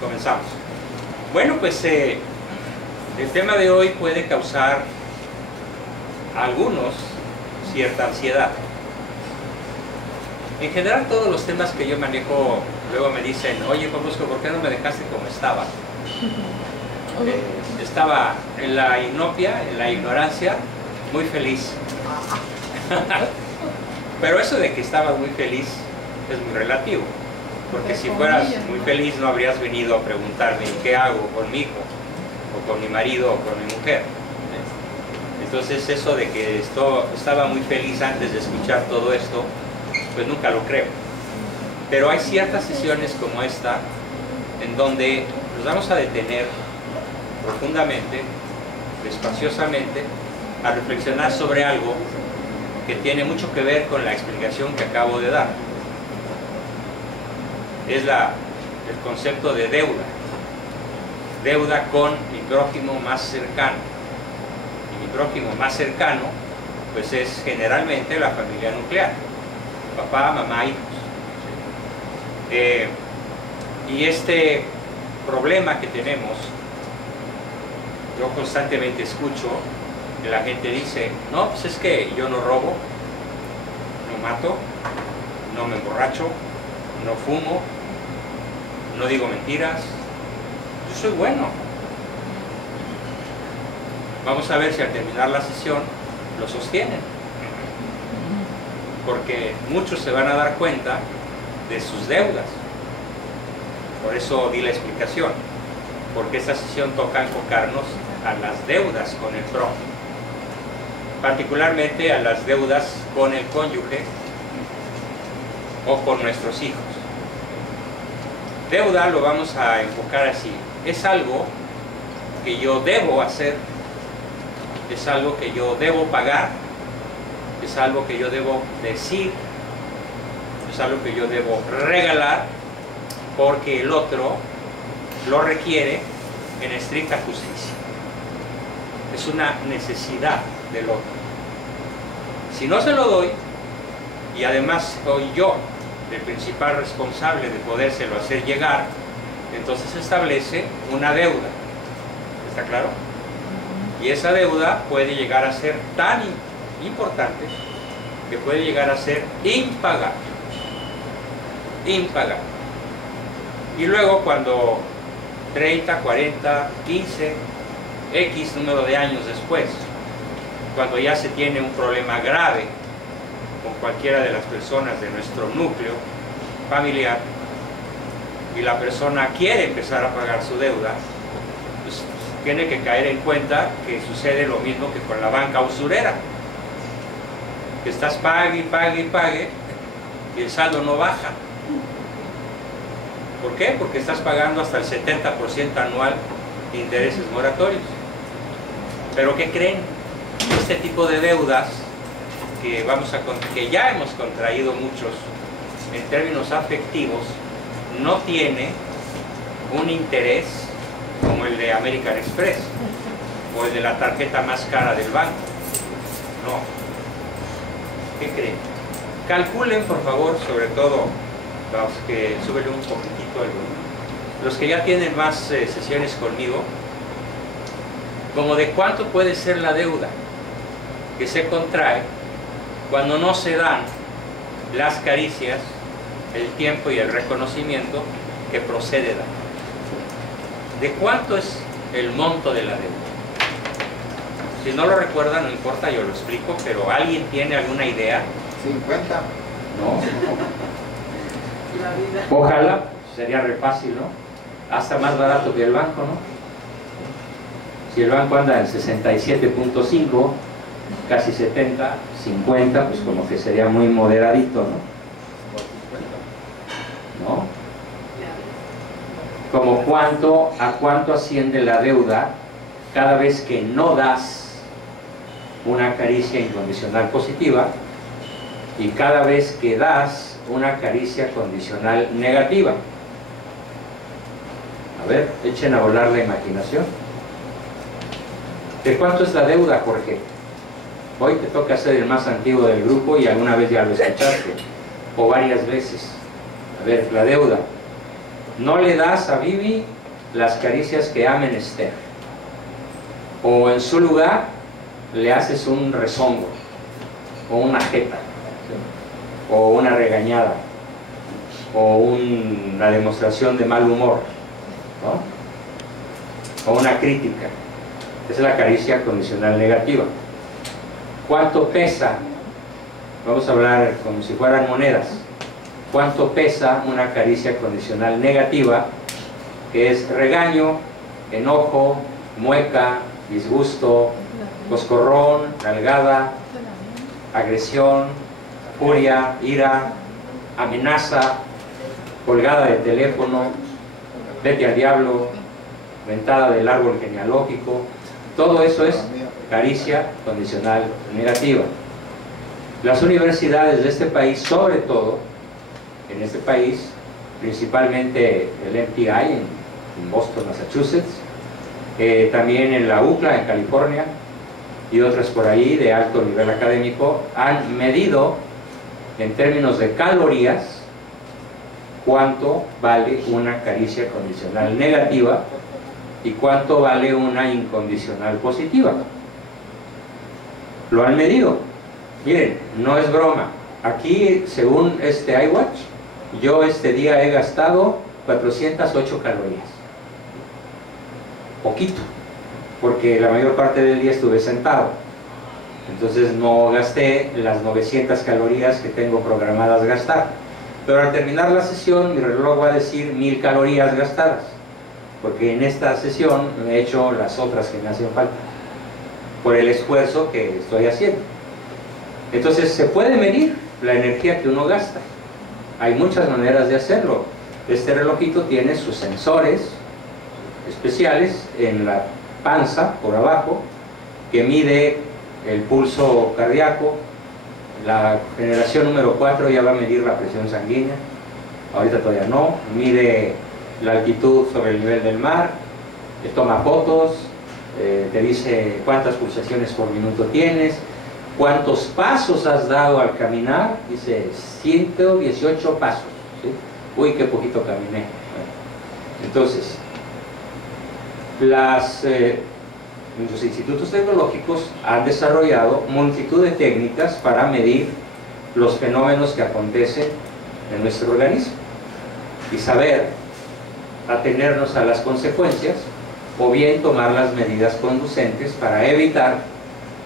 Comenzamos. Bueno, pues el tema de hoy puede causar a algunos cierta ansiedad. En general, todos los temas que yo manejo, luego me dicen, oye, Juan Bosco, ¿por qué no me dejaste como estaba? Estaba en la inopia, en la ignorancia, muy feliz. Pero eso de que estabas muy feliz es muy relativo. Porque si fueras muy feliz no habrías venido a preguntarme ¿qué hago con mi hijo? O con mi marido o con mi mujer. Entonces eso de que estaba muy feliz antes de escuchar todo esto, pues nunca lo creo. Pero hay ciertas sesiones como esta en donde nos vamos a detener profundamente, espaciosamente, a reflexionar sobre algo que tiene mucho que ver con la explicación que acabo de dar. Es el concepto de deuda. Deuda con mi prójimo más cercano. Y mi prójimo más cercano, pues es generalmente la familia nuclear. Papá, mamá, hijos. Y este problema que tenemos, yo constantemente escucho que la gente dice, no, pues es que yo no robo, no mato, no me emborracho, no fumo, no digo mentiras, yo soy bueno. Vamos a ver si al terminar la sesión lo sostienen. Porque muchos se van a dar cuenta de sus deudas. Por eso di la explicación. Porque esta sesión toca enfocarnos a las deudas con el prójimo. Particularmente a las deudas con el cónyuge o con nuestros hijos. Deuda lo vamos a enfocar así. Es algo que yo debo hacer, es algo que yo debo pagar, es algo que yo debo decir, es algo que yo debo regalar porque el otro lo requiere en estricta justicia. Es una necesidad del otro. Si no se lo doy, y además soy yo el principal responsable de podérselo hacer llegar, entonces se establece una deuda. ¿Está claro? Y esa deuda puede llegar a ser tan importante que puede llegar a ser impagable. Impagable. Y luego cuando 30, 40, 15, X número de años después, cuando ya se tiene un problema grave con cualquiera de las personas de nuestro núcleo familiar y la persona quiere empezar a pagar su deuda, pues tiene que caer en cuenta que sucede lo mismo que con la banca usurera, que estás pague y pague y pague y el saldo no baja. ¿Por qué? Porque estás pagando hasta el 70% anual de intereses moratorios. ¿Pero qué creen? Este tipo de deudas que ya hemos contraído muchos en términos afectivos no tiene un interés como el de American Express o el de la tarjeta más cara del banco. No. ¿Qué creen? Calculen, por favor, sobre todo los que súbele un poquitito el volumen, los que ya tienen más sesiones conmigo, como de cuánto puede ser la deuda que se contrae cuando no se dan las caricias, el tiempo y el reconocimiento que procede dar. ¿De cuánto es el monto de la deuda? Si no lo recuerdan, no importa, yo lo explico, pero ¿alguien tiene alguna idea? 50. No. Ojalá, sería re fácil, ¿no? Hasta más barato que el banco, ¿no? Si el banco anda en 67.5, casi 70, 50, pues como que sería muy moderadito, ¿no? ¿No? Como a cuánto asciende la deuda cada vez que no das una caricia incondicional positiva y cada vez que das una caricia condicional negativa. A ver, echen a volar la imaginación. ¿De cuánto es la deuda, Jorge? Hoy te toca ser el más antiguo del grupo y alguna vez ya lo escuchaste, o varias veces. A ver, la deuda. No le das a Bibi las caricias que ha menester. O en su lugar le haces un rezongo, o una jeta, ¿sí? O una regañada, o una demostración de mal humor, ¿no? O una crítica. Esa es la caricia condicional negativa. ¿Cuánto pesa? Vamos a hablar como si fueran monedas. ¿Cuánto pesa una caricia condicional negativa? Que es regaño, enojo, mueca, disgusto, coscorrón, nalgada, agresión, furia, ira, amenaza, colgada de teléfono, vete al diablo, ventada del árbol genealógico. Todo eso es caricia condicional negativa. Las universidades de este país, sobre todo en este país, principalmente el MTI en Boston, Massachusetts, también en la UCLA en California y otras por ahí de alto nivel académico, han medido en términos de calorías cuánto vale una caricia condicional negativa y cuánto vale una incondicional positiva. Lo han medido. Miren, no es broma. Aquí, según este iWatch, yo este día he gastado 408 calorías. Poquito, porque la mayor parte del día estuve sentado. Entonces no gasté las 900 calorías que tengo programadas gastar. Pero al terminar la sesión, mi reloj va a decir 1000 calorías gastadas, porque en esta sesión me he hecho las otras que me hacen falta, por el esfuerzo que estoy haciendo. Entonces se puede medir la energía que uno gasta. Hay muchas maneras de hacerlo. Este relojito tiene sus sensores especiales en la panza, por abajo, que mide el pulso cardíaco. La generación número 4 ya va a medir la presión sanguínea, ahorita todavía no. Mide la altitud sobre el nivel del mar, te toma fotos, te dice cuántas pulsaciones por minuto tienes, cuántos pasos has dado al caminar. Dice 118 pasos, ¿sí? Uy, qué poquito caminé. Entonces, los institutos tecnológicos han desarrollado multitud de técnicas para medir los fenómenos que acontecen en nuestro organismo y saber atenernos a las consecuencias, o bien tomar las medidas conducentes para evitar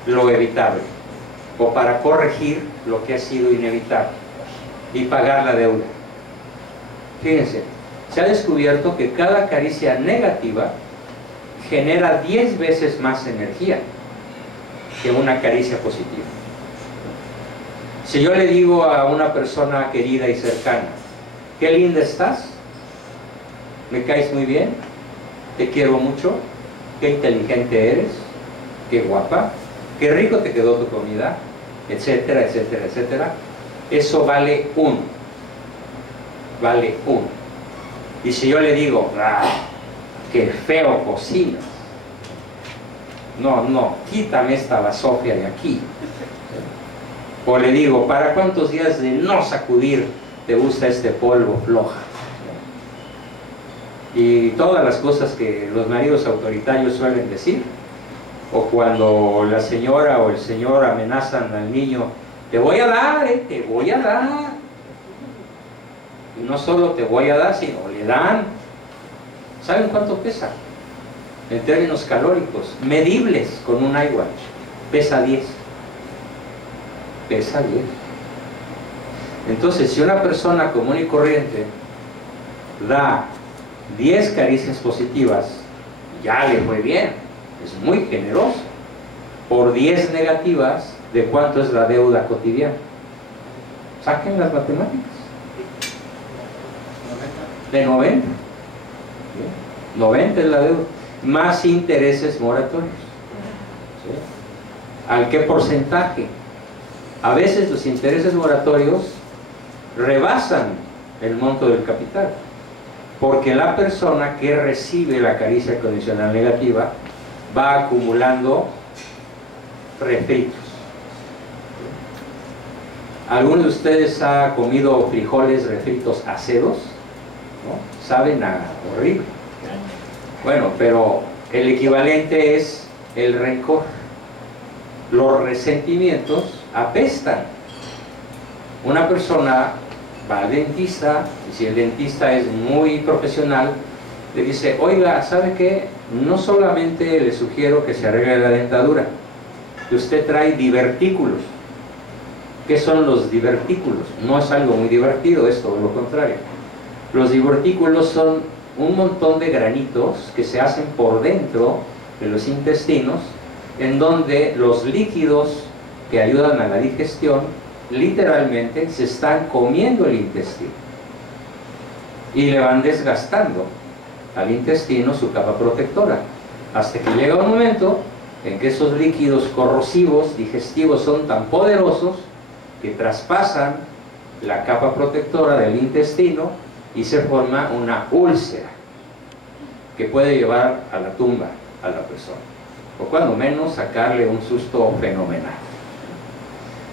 lo evitable o para corregir lo que ha sido inevitable y pagar la deuda. Fíjense, se ha descubierto que cada caricia negativa genera 10 veces más energía que una caricia positiva. Si yo le digo a una persona querida y cercana, qué linda estás, me caes muy bien, te quiero mucho, qué inteligente eres, qué guapa, qué rico te quedó tu comida, etcétera, etcétera, etcétera, eso vale 1. Vale 1. Y si yo le digo, qué feo cocinas, no, quítame esta basofia de aquí. O le digo, ¿para cuántos días de no sacudir te gusta este polvo floja? Y todas las cosas que los maridos autoritarios suelen decir. O cuando la señora o el señor amenazan al niño, te voy a dar, te voy a dar. Y no solo te voy a dar, sino le dan. ¿Saben cuánto pesa? En términos calóricos, medibles con un iWatch, pesa 10. Pesa 10. Entonces, si una persona común y corriente da 10 caricias positivas, ya le fue bien, es muy generoso. Por 10 negativas, ¿de cuánto es la deuda cotidiana? Saquen las matemáticas. De 90. 90 es la deuda, más intereses moratorios. ¿Sí? ¿Al qué porcentaje? A veces los intereses moratorios rebasan el monto del capital, porque la persona que recibe la caricia condicional negativa va acumulando refritos. ¿Alguno de ustedes ha comido frijoles refritos acedos? ¿no? Saben a horrible. Bueno, pero el equivalente es el rencor. Los resentimientos apestan. Una persona va al dentista, y si el dentista es muy profesional, le dice, oiga, ¿sabe qué? No solamente le sugiero que se arregle la dentadura, que usted trae divertículos. ¿Qué son los divertículos? No es algo muy divertido, es todo lo contrario. Los divertículos son un montón de granitos que se hacen por dentro de los intestinos, en donde los líquidos que ayudan a la digestión literalmente se están comiendo el intestino y le van desgastando al intestino su capa protectora, hasta que llega un momento en que esos líquidos corrosivos digestivos son tan poderosos que traspasan la capa protectora del intestino y se forma una úlcera que puede llevar a la tumba a la persona, o cuando menos sacarle un susto fenomenal,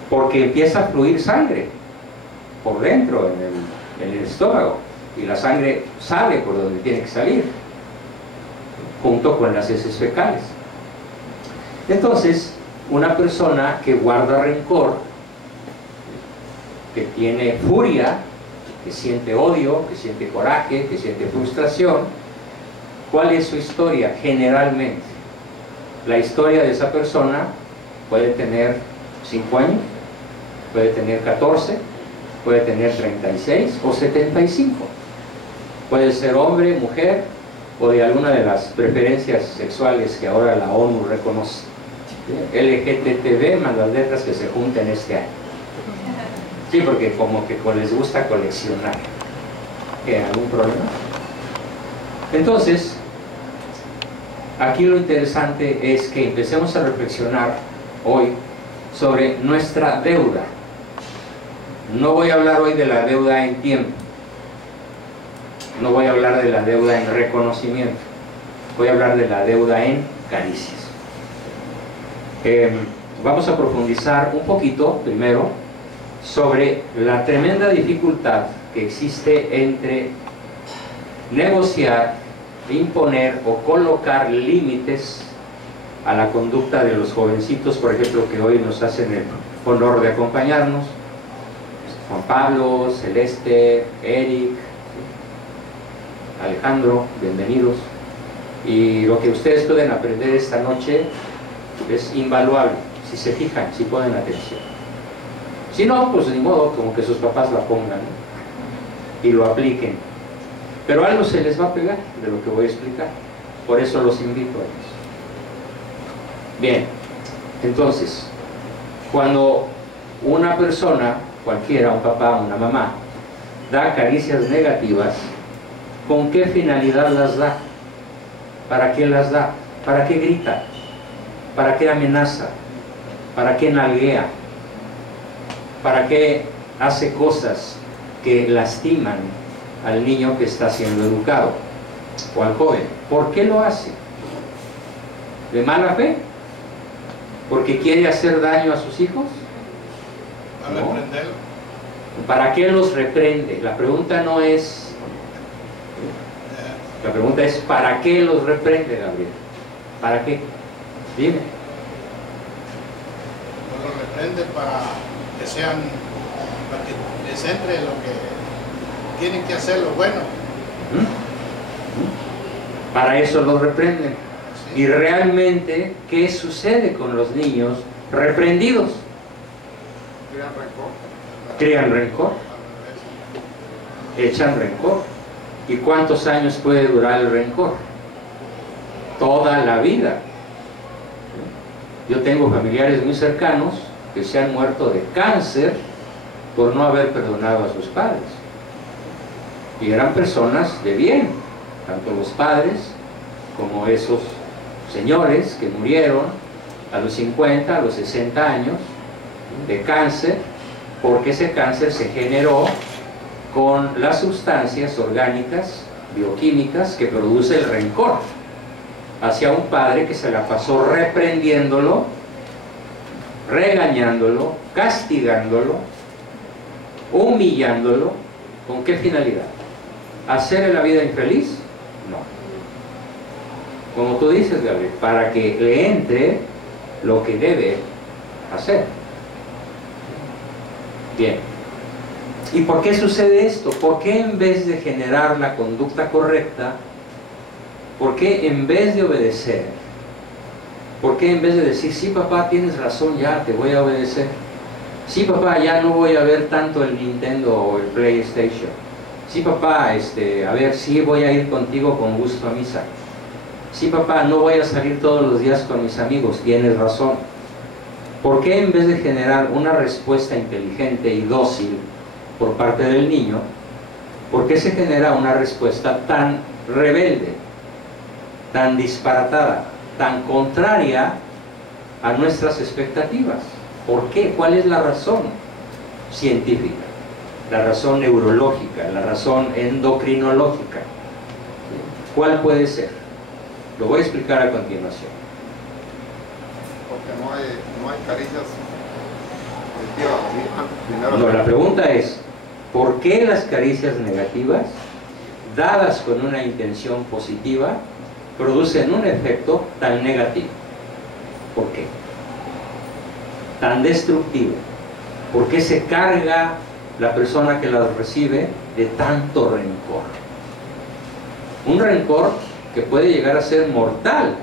porque empieza a fluir sangre por dentro en el estómago, y la sangre sale por donde tiene que salir, junto con las heces fecales. Entonces, una persona que guarda rencor, que tiene furia, que siente odio, que siente coraje, que siente frustración, ¿cuál es su historia? Generalmente, la historia de esa persona puede tener 5 años, puede tener 14, puede tener 36 o 75. Puede ser hombre, mujer, o de alguna de las preferencias sexuales que ahora la ONU reconoce. LGTB más las letras que se juntan este año. Sí, porque como que les gusta coleccionar. ¿Algún problema? Entonces, aquí lo interesante es que empecemos a reflexionar hoy sobre nuestra deuda. No voy a hablar hoy de la deuda en tiempo. No voy a hablar de la deuda en reconocimiento. Voy a hablar de la deuda en caricias. Vamos a profundizar un poquito, primero, sobre la tremenda dificultad que existe entre negociar, imponer o colocar límites a la conducta de los jovencitos, por ejemplo, que hoy nos hacen el honor de acompañarnos: Juan Pablo, Celeste, Eric, Alejandro, bienvenidos. Y lo que ustedes pueden aprender esta noche es invaluable, si se fijan, si ponen atención. Si no, pues ni modo, como que sus papás la pongan, ¿no? Y lo apliquen. Pero algo se les va a pegar de lo que voy a explicar. Por eso los invito a eso. Bien, entonces, cuando una persona, cualquiera, un papá, una mamá, da caricias negativas, ¿con qué finalidad las da? ¿Para qué las da? ¿Para qué grita? ¿Para qué amenaza? ¿Para qué nalguea? ¿Para qué hace cosas que lastiman al niño que está siendo educado o al joven? ¿Por qué lo hace? ¿De mala fe? ¿Porque quiere hacer daño a sus hijos? ¿Para reprenderlo? ¿Para qué los reprende? La pregunta no es... La pregunta es, ¿para qué los reprende, Gabriel? ¿Para qué? Dime. Los reprende para que sean, para que les entre lo que tienen que hacer, lo bueno. Para eso los reprenden. Sí. Y realmente, ¿qué sucede con los niños reprendidos? Crean rencor. Crean rencor, echan rencor. ¿Y cuántos años puede durar el rencor? Toda la vida. Yo tengo familiares muy cercanos que se han muerto de cáncer por no haber perdonado a sus padres. Y eran personas de bien, tanto los padres como esos señores que murieron a los 50, a los 60 años de cáncer, porque ese cáncer se generó con las sustancias orgánicas, bioquímicas, que produce el rencor hacia un padre que se la pasó reprendiéndolo, regañándolo, castigándolo, humillándolo. ¿Con qué finalidad? ¿hacerle la vida infeliz? No. Como tú dices, Gabriel, para que le entre lo que debe hacer. Bien. ¿Y por qué sucede esto? ¿Por qué en vez de generar la conducta correcta, por qué en vez de obedecer, por qué en vez de decir, sí papá, tienes razón, ya te voy a obedecer, sí papá, ya no voy a ver tanto el Nintendo o el PlayStation, sí papá, a ver, sí voy a ir contigo con gusto a misa, sí papá, no voy a salir todos los días con mis amigos, tienes razón? ¿Por qué en vez de generar una respuesta inteligente y dócil por parte del niño, por qué se genera una respuesta tan rebelde, tan disparatada, tan contraria a nuestras expectativas? ¿Por qué? ¿Cuál es la razón científica? La razón neurológica, la razón endocrinológica. ¿Cuál puede ser? Lo voy a explicar a continuación. Porque no hay caricias positivas. No, la pregunta es, ¿por qué las caricias negativas, dadas con una intención positiva, producen un efecto tan negativo? ¿Por qué? Tan destructivo. ¿Por qué se carga la persona que las recibe de tanto rencor? Un rencor que puede llegar a ser mortal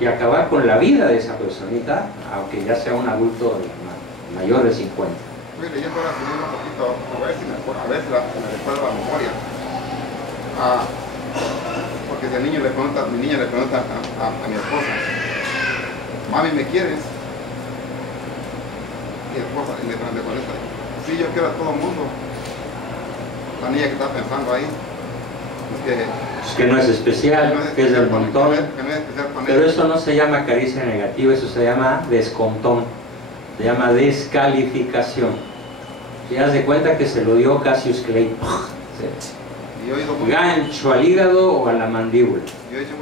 y acabar con la vida de esa personita, aunque ya sea un adulto mayor de 50. Estoy leyendo ahora un poquito, a ver si me recuerda la memoria. Porque mi niña le pregunta a mi esposa, mami, ¿me quieres? Mi esposa le contesta, sí, yo quiero a todo el mundo. La niña que está pensando ahí es que no es especial, que es del montón. Pero eso no se llama caricia negativa, eso se llama descontón, se llama descalificación. Si das de cuenta que se lo dio Cassius Clay, gancho al hígado o a la mandíbula. Yo he oído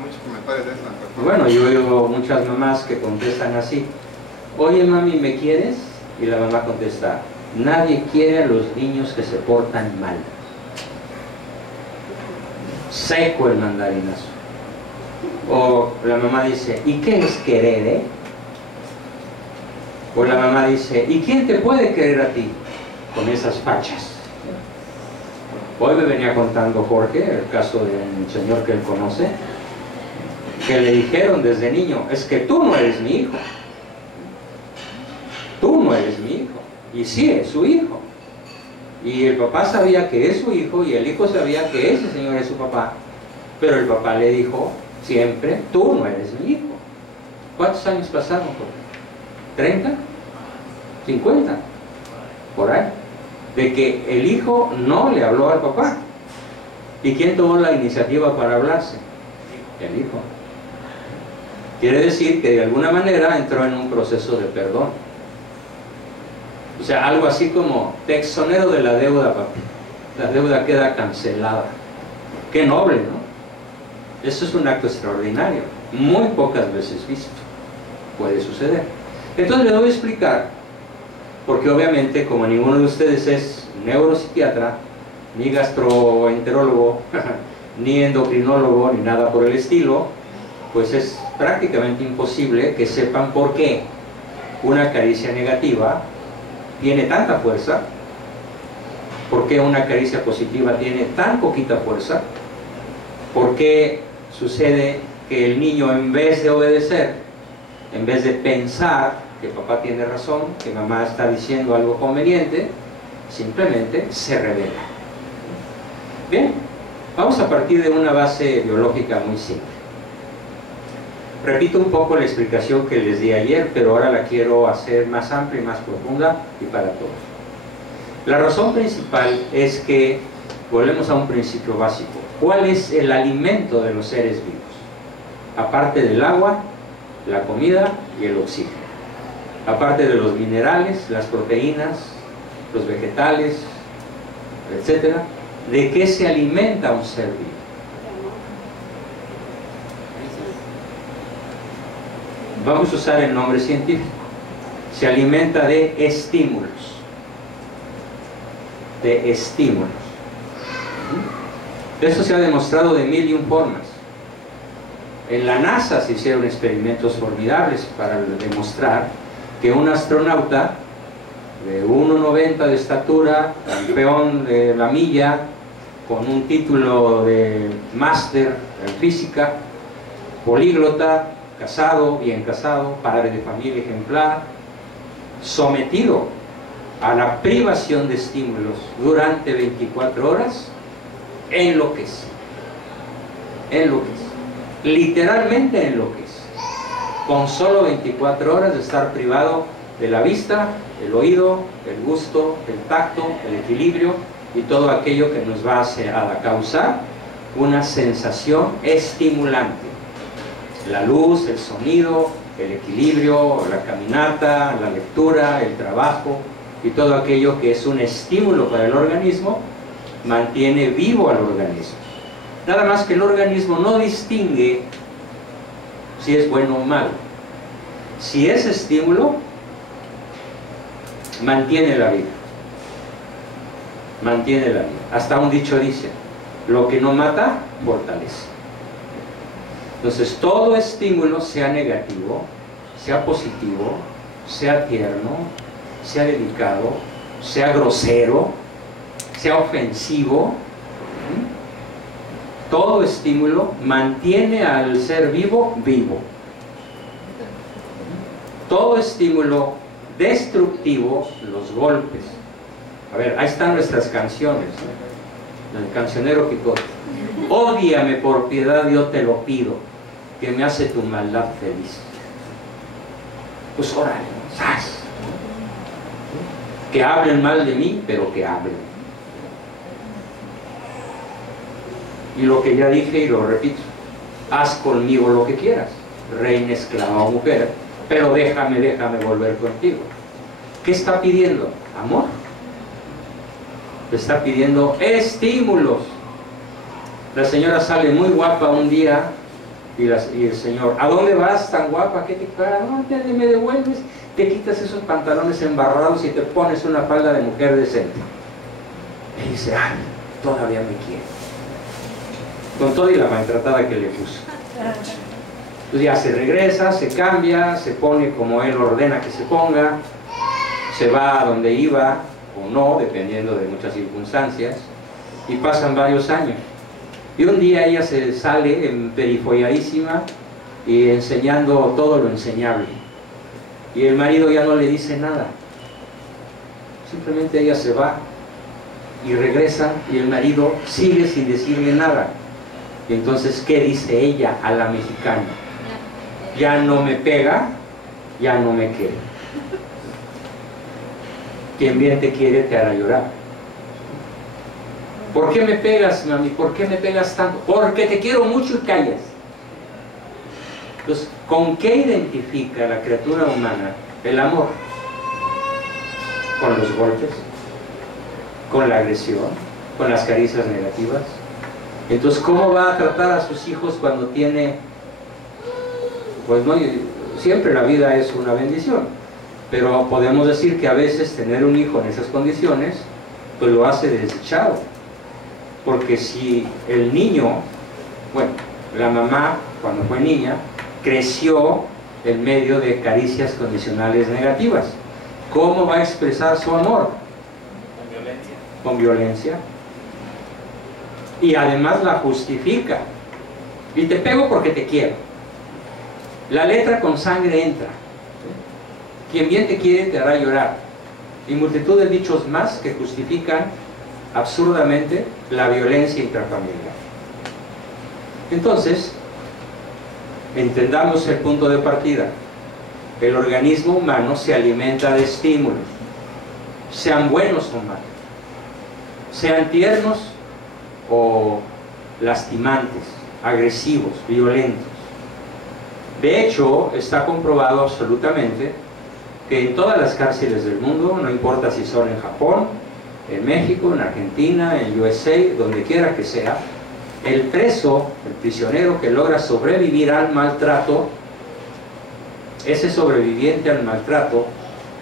muchos comentarios de eso. Bueno, yo he oído muchas mamás que contestan así, oye mami, ¿me quieres? Y la mamá contesta, nadie quiere a los niños que se portan mal. Seco el mandarinazo. O la mamá dice, ¿y qué es querer, O la mamá dice, ¿y quién te puede querer a ti? Con esas fachas. Hoy me venía contando Jorge el caso de un señor que él conoce, que le dijeron desde niño, es que tú no eres mi hijo. Tú no eres mi hijo. Y sí, es su hijo. Y el papá sabía que es su hijo y el hijo sabía que ese señor es su papá. Pero el papá le dijo siempre, tú no eres mi hijo. ¿Cuántos años pasaron, Jorge? ¿30? ¿50? Por ahí. De que el hijo no le habló al papá. ¿Y quién tomó la iniciativa para hablarse? El hijo. Quiere decir que de alguna manera entró en un proceso de perdón. O sea, algo así como, te exonero de la deuda, papi. La deuda queda cancelada. Qué noble, ¿no? Eso es un acto extraordinario, muy pocas veces visto. Puede suceder. Entonces le voy a explicar, porque obviamente como ninguno de ustedes es neuropsiquiatra, ni gastroenterólogo, ni endocrinólogo, ni nada por el estilo, pues es prácticamente imposible que sepan por qué una caricia negativa tiene tanta fuerza, por qué una caricia positiva tiene tan poquita fuerza, por qué sucede que el niño, en vez de obedecer, en vez de pensar que papá tiene razón, que mamá está diciendo algo conveniente, simplemente se revela. Bien, vamos a partir de una base biológica muy simple. Repito un poco la explicación que les di ayer, pero ahora la quiero hacer más amplia y más profunda y para todos. La razón principal es que, volvemos a un principio básico, ¿cuál es el alimento de los seres vivos? Aparte del agua, la comida y el oxígeno. Aparte de los minerales, las proteínas, los vegetales, etc. ¿De qué se alimenta un ser vivo? Vamos a usar el nombre científico. Se alimenta de estímulos. De estímulos. Esto se ha demostrado de 1000 formas. En la NASA se hicieron experimentos formidables para demostrar que un astronauta de 1,90 de estatura, campeón de la milla, con un título de máster en física, políglota, casado, bien casado, padre de familia ejemplar, sometido a la privación de estímulos durante 24 horas, enloquece. Enloquece. Literalmente enloquece. Con solo 24 horas de estar privado de la vista, el oído, el gusto, el tacto, el equilibrio y todo aquello que nos va a causar una sensación estimulante. La luz, el sonido, el equilibrio, la caminata, la lectura, el trabajo y todo aquello que es un estímulo para el organismo, mantiene vivo al organismo. Nada más que el organismo no distingue si es bueno o malo. Si es estímulo, mantiene la vida. Mantiene la vida. Hasta un dicho dice, lo que no mata, fortalece. Entonces, todo estímulo, sea negativo, sea positivo, sea tierno, sea delicado, sea grosero, sea ofensivo, todo estímulo mantiene al ser vivo, vivo. Todo estímulo destructivo, los golpes. A ver, ahí están nuestras canciones, ¿no? El cancionero Quijote. Ódiame por piedad, yo te lo pido, que me hace tu maldad feliz. Pues órale, ¡zas! Que hablen mal de mí, pero que hablen. Y lo que ya dije y lo repito, haz conmigo lo que quieras, reina, esclava o mujer, pero déjame volver contigo. ¿Qué está pidiendo? Amor. Está pidiendo estímulos. La señora sale muy guapa un día y el señor, ¿a dónde vas tan guapa? ¿Qué te pasa? No, me devuelves, te quitas esos pantalones embarrados y te pones una falda de mujer decente. Y dice, ay, todavía me quiere. Con todo y la maltratada que le puso. Entonces ya se regresa, se cambia, se pone como él ordena que se ponga, se va a donde iba o no, dependiendo de muchas circunstancias, y pasan varios años. Y un día ella se sale emperifolladísima y enseñando todo lo enseñable. Y el marido ya no le dice nada. Simplemente ella se va y regresa y el marido sigue sin decirle nada. Y entonces, ¿qué dice ella a la mexicana? Ya no me pega, ya no me quiere. Quien bien te quiere te hará llorar. ¿Por qué me pegas, mami? ¿Por qué me pegas tanto? Porque te quiero mucho y callas. Entonces, ¿con qué identifica la criatura humana el amor? Con los golpes, con la agresión, con las caricias negativas. Entonces, ¿cómo va a tratar a sus hijos cuando tiene? Pues no, siempre la vida es una bendición, pero podemos decir que a veces tener un hijo en esas condiciones, pues lo hace desdichado. Porque si el niño, bueno, la mamá cuando fue niña, creció en medio de caricias condicionales negativas, ¿cómo va a expresar su amor? Con violencia. Con violencia. Y además la justifica. Y te pego porque te quiero. La letra con sangre entra. Quien bien te quiere te hará llorar. Y multitud de dichos más que justifican absurdamente la violencia intrafamiliar. Entonces, entendamos el punto de partida. El organismo humano se alimenta de estímulos, sean buenos o malos, sean tiernos o lastimantes, agresivos, violentos. De hecho, está comprobado absolutamente que en todas las cárceles del mundo, no importa si son en Japón, en México, en Argentina, en USA, donde quiera que sea, el preso, el prisionero que logra sobrevivir al maltrato, ese sobreviviente al maltrato,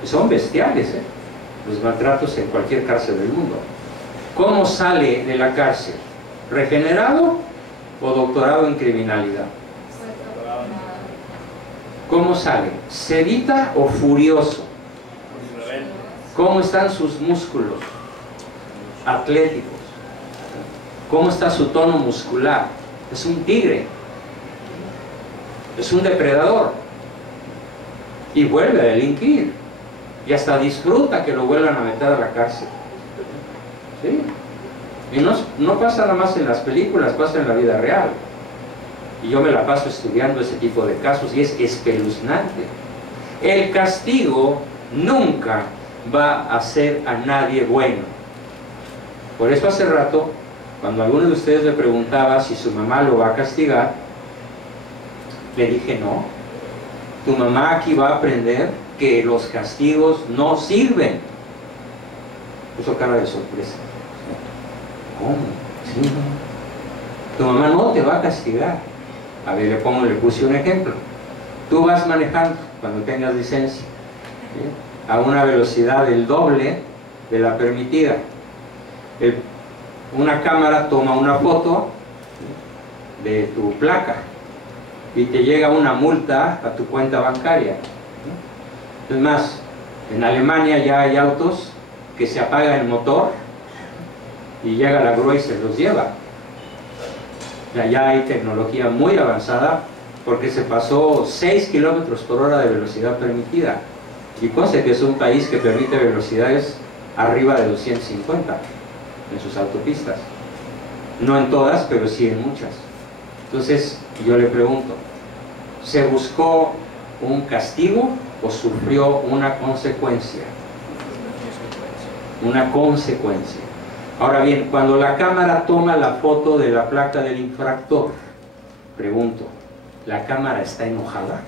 que son bestiales, los maltratos en cualquier cárcel del mundo. ¿Cómo sale de la cárcel? ¿Regenerado o doctorado en criminalidad? ¿Cómo sale? ¿Sedita o furioso? ¿Cómo están sus músculos atléticos? ¿Cómo está su tono muscular? Es un tigre, es un depredador, y vuelve a delinquir, y hasta disfruta que lo vuelvan a meter a la cárcel. ¿Sí? Y no pasa nada más en las películas, pasa en la vida real. Y yo me la paso estudiando ese tipo de casos y es espeluznante. El castigo nunca va a hacer a nadie bueno. Por eso hace rato, cuando alguno de ustedes le preguntaba si su mamá lo va a castigar, le dije no. Tu mamá aquí va a aprender que los castigos no sirven. Puso cara de sorpresa. ¿Cómo? Sí, no. Tu mamá no te va a castigar. A ver, le puse un ejemplo. Tú vas manejando cuando tengas licencia, ¿sí?, a una velocidad del doble de la permitida. Una cámara toma una foto de tu placa y te llega una multa a tu cuenta bancaria. Es más, en Alemania ya hay autos que se apaga el motor y llega la grúa y se los lleva. Ya hay tecnología muy avanzada porque se pasó 6 kilómetros por hora de velocidad permitida. Y conste que es un país que permite velocidades arriba de 250 en sus autopistas. No en todas, pero sí en muchas. Entonces yo le pregunto, ¿se buscó un castigo o sufrió una consecuencia? Una consecuencia. Ahora bien, cuando la cámara toma la foto de la placa del infractor, pregunto, ¿la cámara está enojada?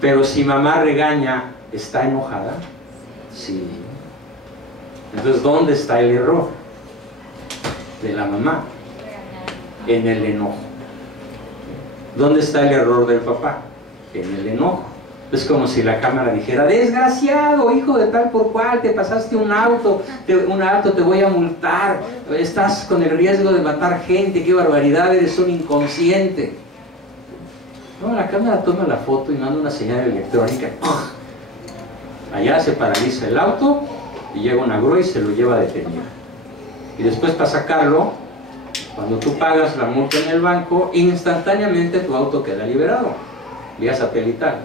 Pero si mamá regaña, ¿está enojada? Sí. Entonces, ¿dónde está el error de la mamá? En el enojo. ¿Dónde está el error del papá? En el enojo. Es como si la cámara dijera, desgraciado, hijo de tal por cual, te pasaste un auto, te voy a multar, estás con el riesgo de matar gente, qué barbaridad, eres un inconsciente. No, la cámara toma la foto y manda una señal electrónica. Allá se paraliza el auto y llega una grúa y se lo lleva detenido. Y después, para sacarlo, cuando tú pagas la multa en el banco, instantáneamente tu auto queda liberado, vía satelital.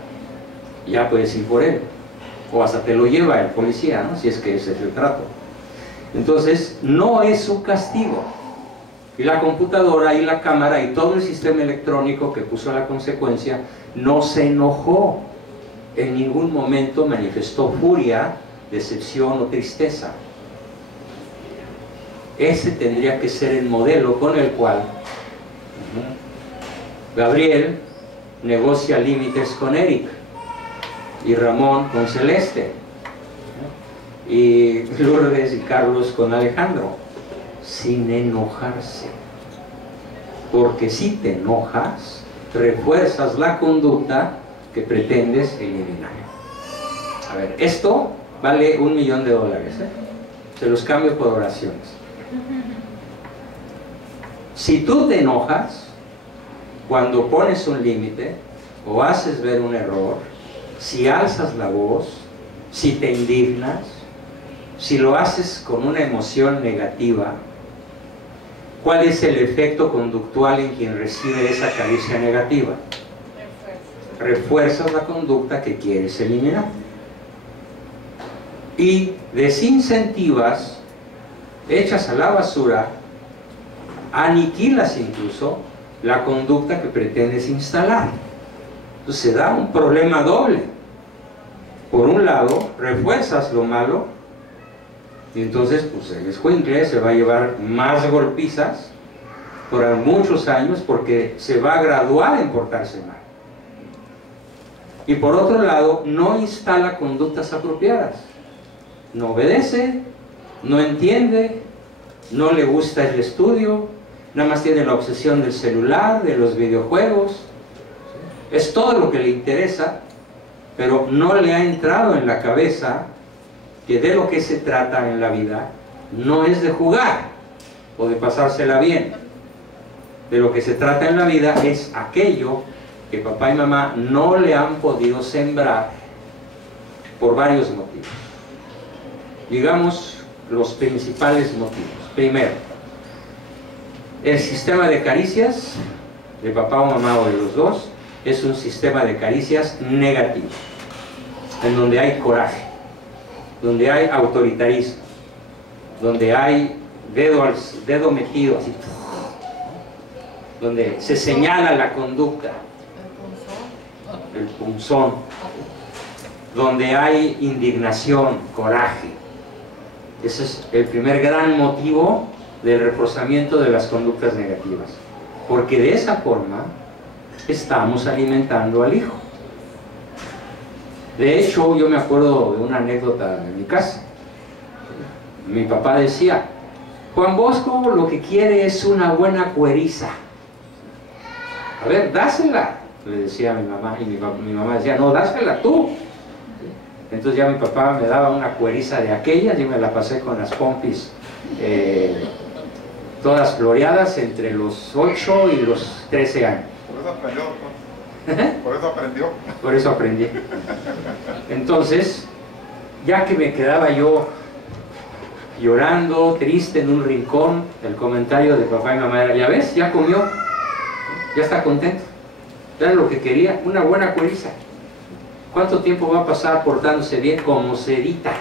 Ya puedes ir por él, o hasta te lo lleva el policía, ¿no?, si es que ese es el trato. Entonces, no es un castigo. Y la computadora y la cámara y todo el sistema electrónico que puso la consecuencia no se enojó. En ningún momento manifestó furia, decepción o tristeza. Ese tendría que ser el modelo con el cual Gabriel negocia límites con Eric, y Ramón con Celeste, y Lourdes y Carlos con Alejandro, sin enojarse. Porque si te enojas, refuerzas la conducta que pretendes eliminar. A ver, esto vale $1.000.000, ¿eh? Se los cambio por oraciones. Si tú te enojas cuando pones un límite o haces ver un error, si alzas la voz, si te indignas, si lo haces con una emoción negativa, ¿cuál es el efecto conductual en quien recibe esa caricia negativa? Refuerzas la conducta que quieres eliminar. Y desincentivas, echas a la basura, aniquilas incluso la conducta que pretendes instalar. Entonces se da un problema doble. Por un lado, refuerzas lo malo, y entonces pues el escuincle se va a llevar más golpizas por muchos años porque se va a graduar en portarse mal. Y por otro lado, no instala conductas apropiadas. No obedece, no entiende, no le gusta el estudio, nada más tiene la obsesión del celular, de los videojuegos. Es todo lo que le interesa, pero no le ha entrado en la cabeza que de lo que se trata en la vida no es de jugar, o de pasársela bien. De lo que se trata en la vida es aquello que papá y mamá no le han podido sembrar por varios motivos. Digamos los principales motivos. Primero, el sistema de caricias de papá o mamá o de los dos es un sistema de caricias negativo, en donde hay coraje, donde hay autoritarismo, donde hay dedo metido así, donde se señala la conducta, el punzón, donde hay indignación, coraje. Ese es el primer gran motivo del reforzamiento de las conductas negativas, porque de esa forma estamos alimentando al hijo. De hecho, yo me acuerdo de una anécdota en mi casa. Mi papá decía: Juan Bosco lo que quiere es una buena cueriza. A ver, dásela, le decía a mi mamá, y mi mamá decía: no, dásela tú. Entonces ya mi papá me daba una cueriza de aquellas, yo me la pasé con las pompis todas floreadas entre los 8 y los 13 años. Por eso aprendió, doctor. Por eso aprendió. Por eso aprendí. Entonces, ya que me quedaba yo llorando, triste en un rincón, el comentario de papá y mamá era: ya ves, ya comió, ya está contento, ya es lo que quería, una buena cueriza. ¿Cuánto tiempo va a pasar portándose bien como sedita?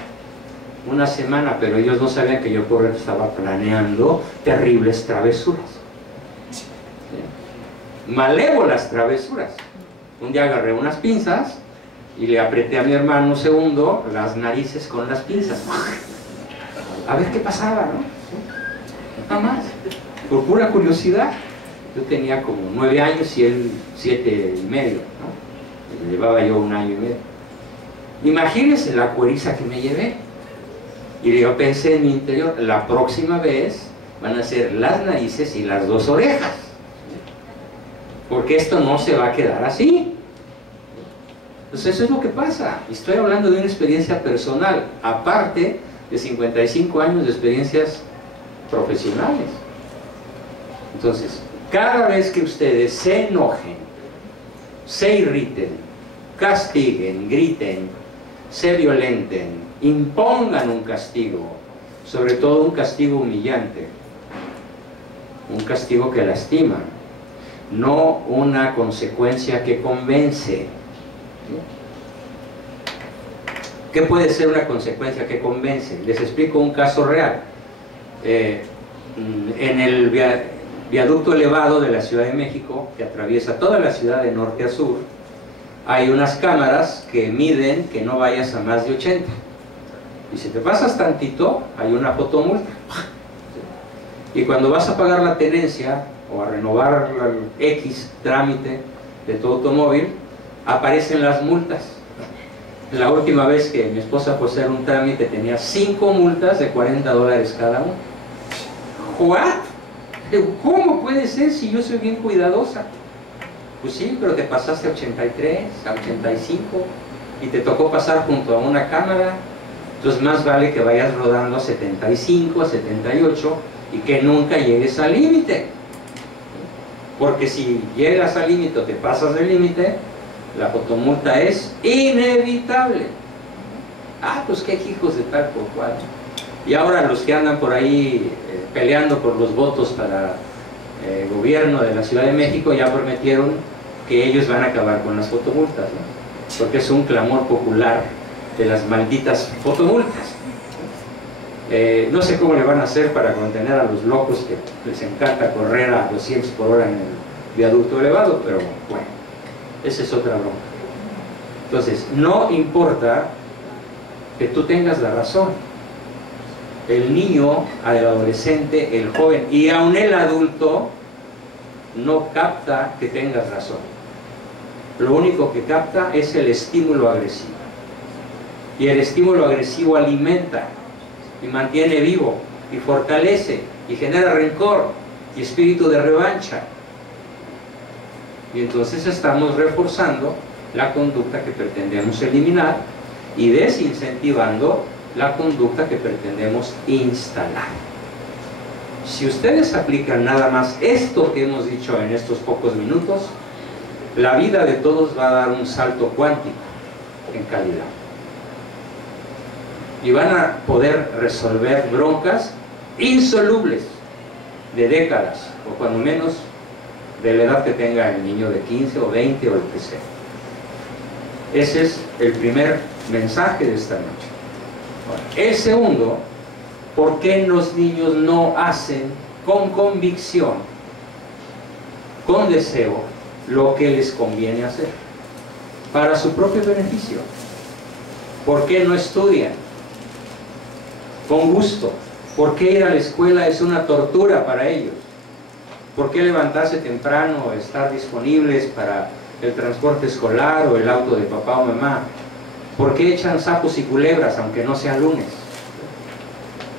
Una semana, pero ellos no sabían que yo por eso estaba planeando terribles travesuras. ¿Sí? Malévolas travesuras. Un día agarré unas pinzas y le apreté a mi hermano segundo las narices con las pinzas. A ver qué pasaba, ¿no? Nada más. Por pura curiosidad. Yo tenía como 9 años y él 7 y medio, ¿no? Llevaba yo 1 año y medio. Imagínense la cueriza que me llevé. Y yo pensé en mi interior: la próxima vez van a ser las narices y las 2 orejas, porque esto no se va a quedar así. Entonces eso es lo que pasa. Estoy hablando de una experiencia personal, aparte de 55 años de experiencias profesionales. Entonces, cada vez que ustedes se enojen, se irriten, castiguen, griten, se violenten, impongan un castigo, sobre todo un castigo humillante, un castigo que lastima, no una consecuencia que convence. ¿Qué puede ser una consecuencia que convence? Les explico un caso real. En el viaducto elevado de la Ciudad de México, que atraviesa toda la ciudad de norte a sur, hay unas cámaras que miden que no vayas a más de 80. Y si te pasas tantito, hay una fotomulta. Y cuando vas a pagar la tenencia o a renovar el X trámite de tu automóvil, aparecen las multas. La última vez que mi esposa fue a hacer un trámite tenía 5 multas de $40 cada una. ¿What? ¿Cómo puede ser si yo soy bien cuidadosa? Pues sí, pero te pasaste a 83, a 85 y te tocó pasar junto a una cámara. Entonces más vale que vayas rodando a 75, a 78 y que nunca llegues al límite. Porque si llegas al límite o te pasas del límite, la fotomulta es inevitable. Ah, pues qué hijos de tal por cual. Y ahora los que andan por ahí peleando por los votos para el gobierno de la Ciudad de México ya prometieron que ellos van a acabar con las fotomultas, ¿no? Porque es un clamor popular de las malditas fotomultas. No sé cómo le van a hacer para contener a los locos que les encanta correr a 200 por hora en el viaducto elevado, pero bueno, esa es otra broma. Entonces, no importa que tú tengas la razón. El niño, el adolescente, el joven y aún el adulto no capta que tengas razón. Lo único que capta es el estímulo agresivo. Y el estímulo agresivo alimenta y mantiene vivo y fortalece y genera rencor y espíritu de revancha. Y entonces estamos reforzando la conducta que pretendemos eliminar y desincentivando la conducta que pretendemos instalar. Si ustedes aplican nada más esto que hemos dicho en estos pocos minutos, la vida de todos va a dar un salto cuántico en calidad. Y van a poder resolver broncas insolubles de décadas, o cuando menos de la edad que tenga el niño de 15 o 20 o el que sea. Ese es el primer mensaje de esta noche. El segundo, ¿por qué los niños no hacen con convicción, con deseo, lo que les conviene hacer para su propio beneficio? ¿Por qué no estudian con gusto? ¿Por qué ir a la escuela es una tortura para ellos? ¿Por qué levantarse temprano, estar disponibles para el transporte escolar o el auto de papá o mamá? ¿Por qué echan sapos y culebras aunque no sea lunes?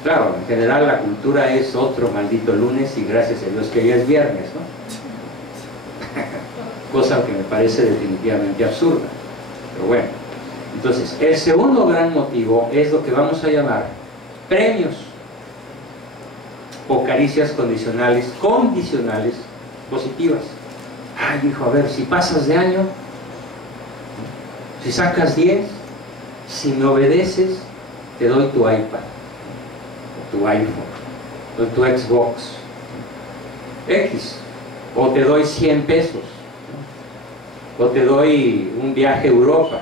Claro, en general la cultura es otro maldito lunes y gracias a Dios que ya es viernes, ¿no? Cosa que me parece definitivamente absurda. Pero bueno, entonces el segundo gran motivo es lo que vamos a llamar premios o caricias condicionales positivas. Ay, hijo, a ver, si pasas de año, si sacas 10, si me obedeces, te doy tu iPad, o tu iPhone, o tu Xbox X, o te doy 100 pesos, o te doy un viaje a Europa.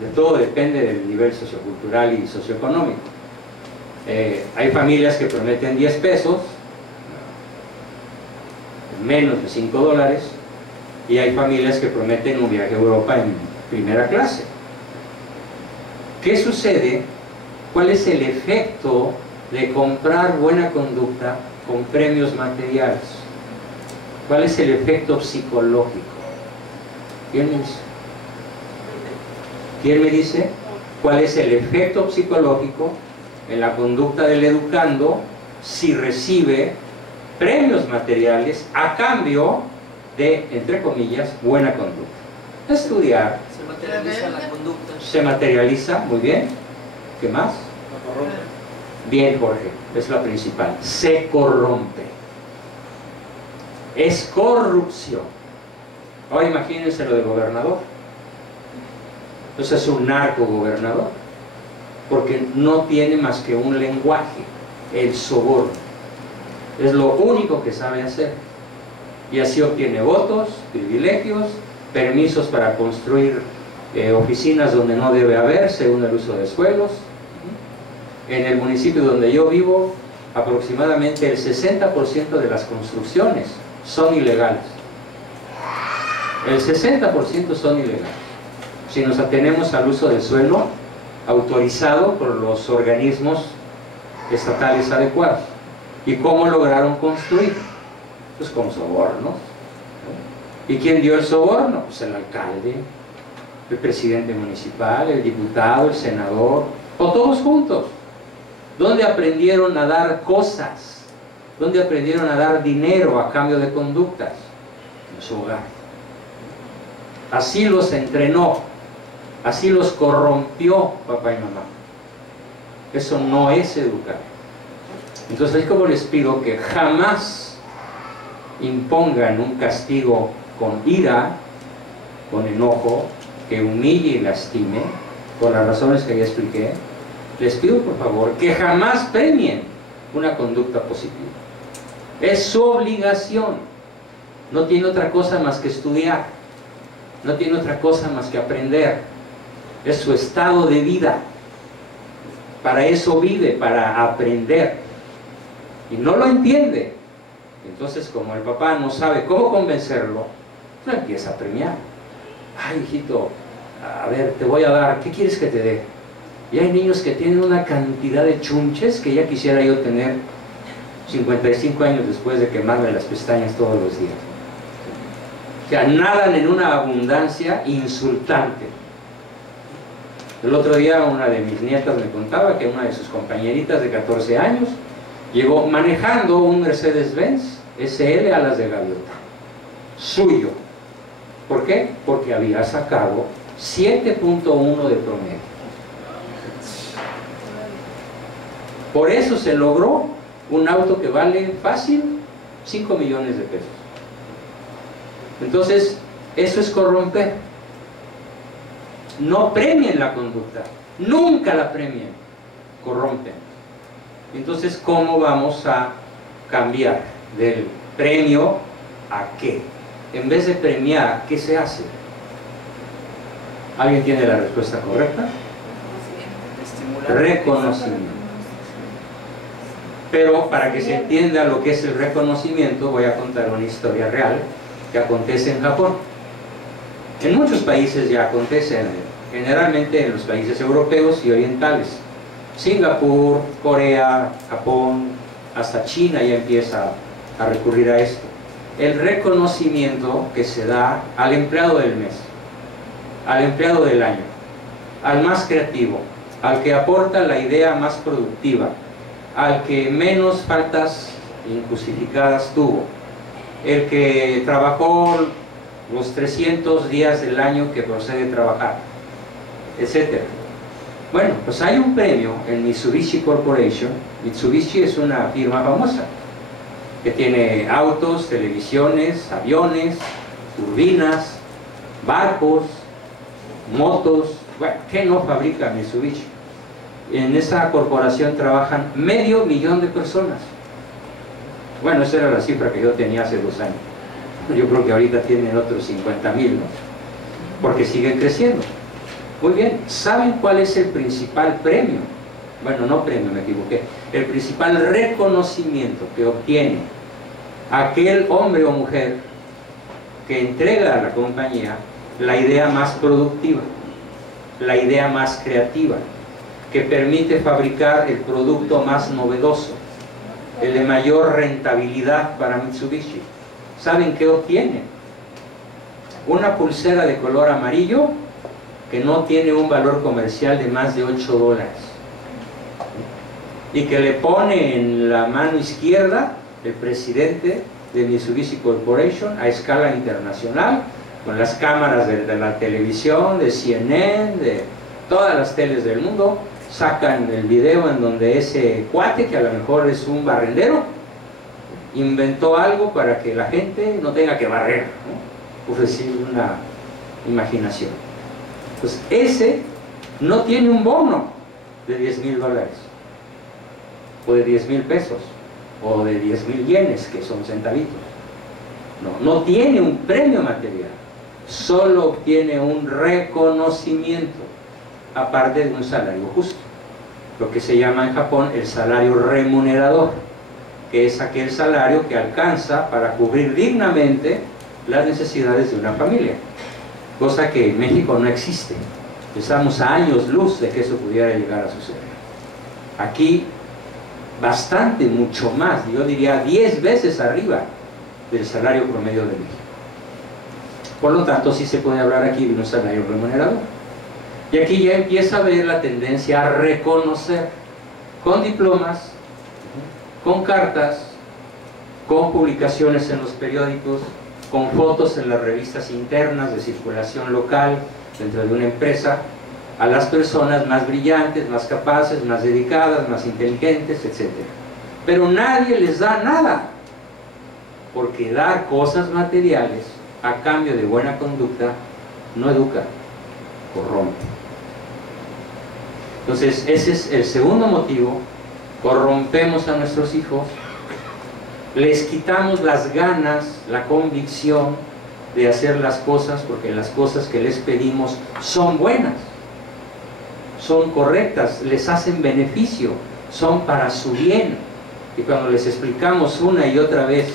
De todo depende del nivel sociocultural y socioeconómico. Hay familias que prometen 10 pesos, menos de $5, y hay familias que prometen un viaje a Europa en primera clase. ¿Qué sucede? ¿Cuál es el efecto de comprar buena conducta con premios materiales? ¿Cuál es el efecto psicológico? ¿Quién me dice? ¿Quién me dice cuál es el efecto psicológico en la conducta del educando si recibe premios materiales a cambio de, entre comillas, buena conducta? Estudiar. Se materializa la conducta. Se materializa, muy bien. ¿Qué más? La corrompe. Bien, Jorge, es la principal. Se corrompe. Es corrupción. Ahora imagínense lo de gobernador. Entonces es un narco gobernador, porque no tiene más que un lenguaje, el soborno. Es lo único que sabe hacer. Y así obtiene votos, privilegios, permisos para construir oficinas donde no debe haber, según el uso de suelos. En el municipio donde yo vivo, aproximadamente el 60% de las construcciones son ilegales. El 60% son ilegales. Si nos atenemos al uso de suelo autorizado por los organismos estatales adecuados. ¿Y cómo lograron construir? Pues con sobornos. ¿Y quién dio el soborno? Pues el alcalde, el presidente municipal, el diputado, el senador, o todos juntos. ¿Dónde aprendieron a dar cosas? ¿Dónde aprendieron a dar dinero a cambio de conductas? En su hogar. Así los entrenó, así los corrompió papá y mamá. Eso no es educar. Entonces es como les pido que jamás impongan un castigo con ira, con enojo, que humille y lastime, por las razones que ya expliqué. Les pido por favor que jamás premien una conducta positiva. Es su obligación. No tiene otra cosa más que estudiar. No tiene otra cosa más que aprender. Es su estado de vida. Para eso vive, para aprender. Y no lo entiende. Entonces, como el papá no sabe cómo convencerlo, lo empieza a premiar. Ay, hijito, a ver, te voy a dar, ¿qué quieres que te dé? Y hay niños que tienen una cantidad de chunches que ya quisiera yo tener 55 años después de quemarme las pestañas todos los días. O sea, nadan en una abundancia insultante. El otro día una de mis nietas me contaba que una de sus compañeritas de 14 años llegó manejando un Mercedes-Benz SL alas de gaviota, suyo. ¿Por qué? Porque había sacado 7.1 de promedio. Por eso se logró un auto que vale fácil 5 millones de pesos. Entonces, eso es corromper. No premien la conducta, nunca la premien, corrompen. Entonces, ¿cómo vamos a cambiar del premio a qué? En vez de premiar, ¿qué se hace? ¿Alguien tiene la respuesta correcta? Reconocimiento. Pero para que se entienda lo que es el reconocimiento, voy a contar una historia real que acontece en Japón. En muchos países ya acontece, generalmente en los países europeos y orientales. Singapur, Corea, Japón, hasta China ya empieza a recurrir a esto. El reconocimiento que se da al empleado del mes, al empleado del año, al más creativo, al que aporta la idea más productiva, al que menos faltas injustificadas tuvo, el que trabajó los 300 días del año que procede a trabajar, etc. Bueno, pues hay un premio en Mitsubishi Corporation. Mitsubishi es una firma famosa que tiene autos, televisiones, aviones, turbinas, barcos, motos. Bueno, ¿qué no fabrica Mitsubishi? En esa corporación trabajan 500,000 de personas. Bueno, esa era la cifra que yo tenía hace 2 años. Yo creo que ahorita tienen otros 50,000, ¿no? Porque siguen creciendo. Muy bien, ¿saben cuál es el principal premio? Bueno, no premio, me equivoqué. El principal reconocimiento que obtiene aquel hombre o mujer que entrega a la compañía la idea más productiva, la idea más creativa, que permite fabricar el producto más novedoso, el de mayor rentabilidad para Mitsubishi. ¿Saben qué obtiene? Una pulsera de color amarillo que no tiene un valor comercial de más de $8 y que le pone en la mano izquierda el presidente de Mitsubishi Corporation a escala internacional, con las cámaras de la televisión, de CNN, de todas las teles del mundo. Sacan el video en donde ese cuate, que a lo mejor es un barrendero, inventó algo para que la gente no tenga que barrer, ¿no? Por decir una imaginación. Pues ese no tiene un bono de $10,000 o de 10,000 pesos o de 10,000 yenes, que son centavitos. No tiene un premio material, solo obtiene un reconocimiento, aparte de un salario justo, lo que se llama en Japón el salario remunerador, que es aquel salario que alcanza para cubrir dignamente las necesidades de una familia, cosa que en México no existe. Estamos a años luz de que eso pudiera llegar a suceder. Aquí bastante, mucho más, yo diría 10 veces arriba del salario promedio de México. Por lo tanto, sí se puede hablar aquí de un salario remunerador. Y aquí ya empieza a ver la tendencia a reconocer con diplomas, con cartas, con publicaciones en los periódicos, con fotos en las revistas internas de circulación local dentro de una empresa, a las personas más brillantes, más capaces, más dedicadas, más inteligentes, etc. Pero nadie les da nada, porque dar cosas materiales a cambio de buena conducta no educa, corrompe. Entonces, ese es el segundo motivo. Corrompemos a nuestros hijos, les quitamos las ganas, la convicción de hacer las cosas, porque las cosas que les pedimos son buenas, son correctas, les hacen beneficio, son para su bien. Y cuando les explicamos una y otra vez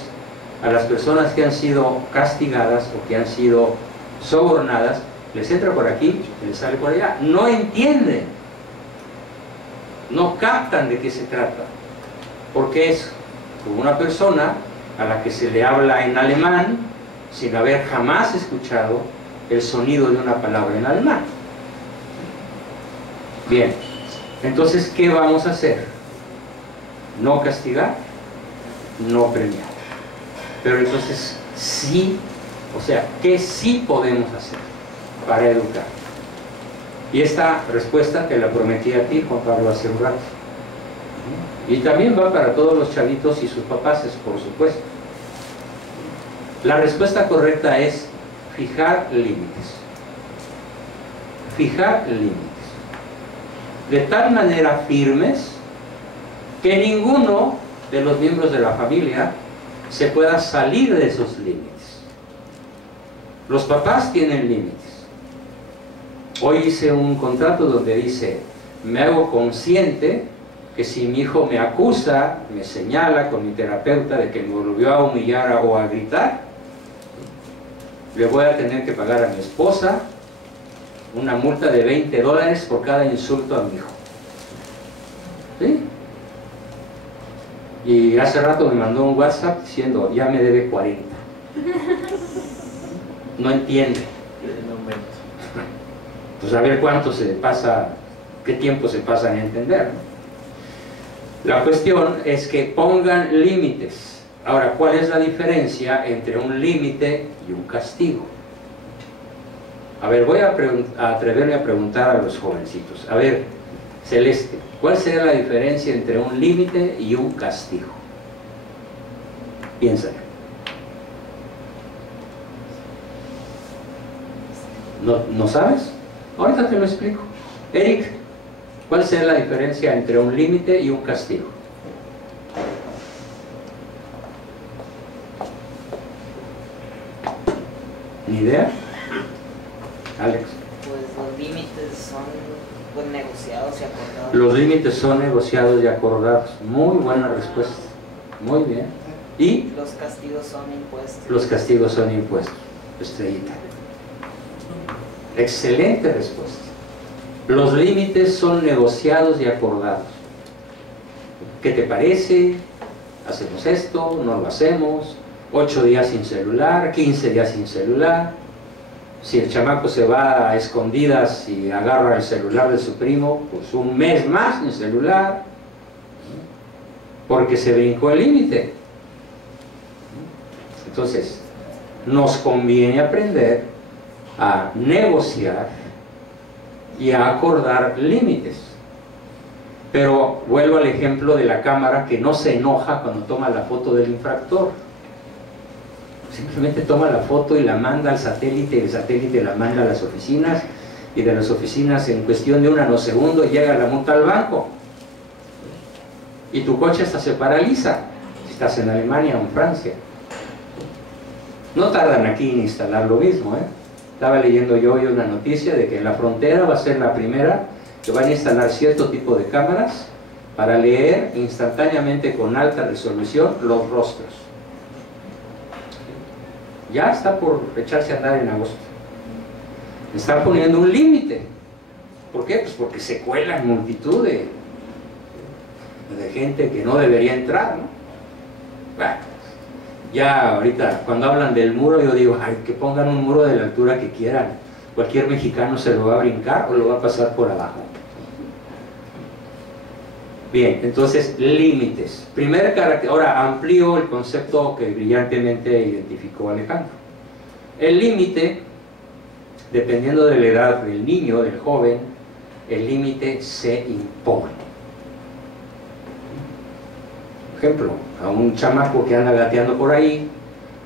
a las personas que han sido castigadas o que han sido sobornadas, les entra por aquí y les sale por allá. No entienden, no captan de qué se trata, porque es como una persona a la que se le habla en alemán sin haber jamás escuchado el sonido de una palabra en alemán. Bien, entonces, ¿qué vamos a hacer? No castigar, no premiar. Pero entonces sí, o sea, ¿qué sí podemos hacer para educar? Y esta respuesta te la prometí a ti, Juan Pablo, hace un rato. Y también va para todos los chavitos y sus papás, por supuesto. La respuesta correcta es fijar límites. Fijar límites. De tal manera firmes que ninguno de los miembros de la familia se pueda salir de esos límites. Los papás tienen límites. Hoy hice un contrato donde dice, me hago consciente que si mi hijo me acusa, me señala con mi terapeuta de que me volvió a humillar o a gritar, le voy a tener que pagar a mi esposa una multa de $20 por cada insulto a mi hijo. ¿Sí? Y hace rato me mandó un WhatsApp diciendo, ya me debe 40. No entiende. Pues a ver cuánto se pasa, qué tiempo se pasa en entender, ¿no? La cuestión es que pongan límites. Ahora, ¿cuál es la diferencia entre un límite y un castigo? A ver, voy a atreverme a preguntar a los jovencitos. A ver, Celeste, ¿cuál sería la diferencia entre un límite y un castigo? Piénsalo. ¿No sabes? Ahorita te lo explico. Eric, ¿cuál sería la diferencia entre un límite y un castigo? ¿Ni idea? Alex. Pues los límites son pues, negociados y acordados. Los límites son negociados y acordados. Muy buena respuesta. Muy bien. ¿Y? Los castigos son impuestos. Los castigos son impuestos. Estrellita. Excelente respuesta. Los límites son negociados y acordados. ¿Qué te parece? ¿Hacemos esto? ¿No lo hacemos? 8 días sin celular, 15 días sin celular. Si el chamaco se va a escondidas y agarra el celular de su primo, pues un mes más sin celular, porque se brincó el límite. Entonces, nos conviene aprender a negociar y a acordar límites. Pero vuelvo al ejemplo de la cámara que no se enoja cuando toma la foto del infractor. Simplemente toma la foto y la manda al satélite, y el satélite la manda a las oficinas, y de las oficinas en cuestión de un nanosegundo llega la multa al banco. Y tu coche hasta se paraliza, si estás en Alemania o en Francia. No tardan aquí en instalar lo mismo, ¿eh? Estaba leyendo yo hoy una noticia de que en la frontera va a ser la primera que van a instalar cierto tipo de cámaras para leer instantáneamente con alta resolución los rostros. Ya está por echarse a andar en agosto. Están poniendo un límite. ¿Por qué? Pues porque se cuelan multitud de gente que no debería entrar, ¿no? Bueno, ya ahorita cuando hablan del muro yo digo, ay, que pongan un muro de la altura que quieran. Cualquier mexicano se lo va a brincar o lo va a pasar por abajo. Bien, entonces límites. Primer carácter. Ahora amplío el concepto que brillantemente identificó Alejandro. El límite, dependiendo de la edad del niño, del joven, el límite se impone. Por ejemplo, a un chamaco que anda gateando por ahí,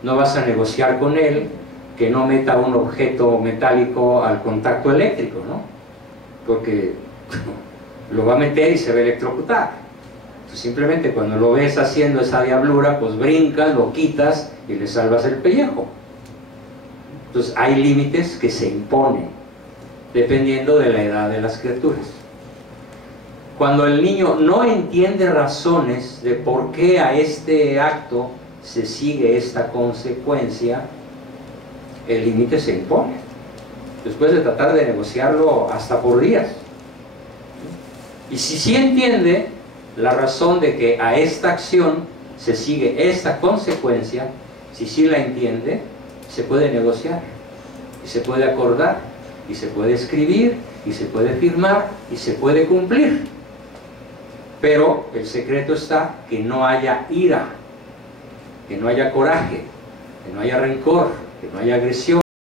no vas a negociar con él que no meta un objeto metálico al contacto eléctrico, ¿no? Porque lo va a meter y se va a electrocutar. Entonces, simplemente cuando lo ves haciendo esa diablura, pues brincas, lo quitas y le salvas el pellejo. Entonces hay límites que se imponen dependiendo de la edad de las criaturas. Cuando el niño no entiende razones de por qué a este acto se sigue esta consecuencia, el límite se impone. Después de tratar de negociarlo hasta por días. Y si sí entiende la razón de que a esta acción se sigue esta consecuencia, si sí la entiende, se puede negociar, y se puede acordar, y se puede escribir, y se puede firmar, y se puede cumplir. Pero el secreto está que no haya ira, que no haya coraje, que no haya rencor, que no haya agresión.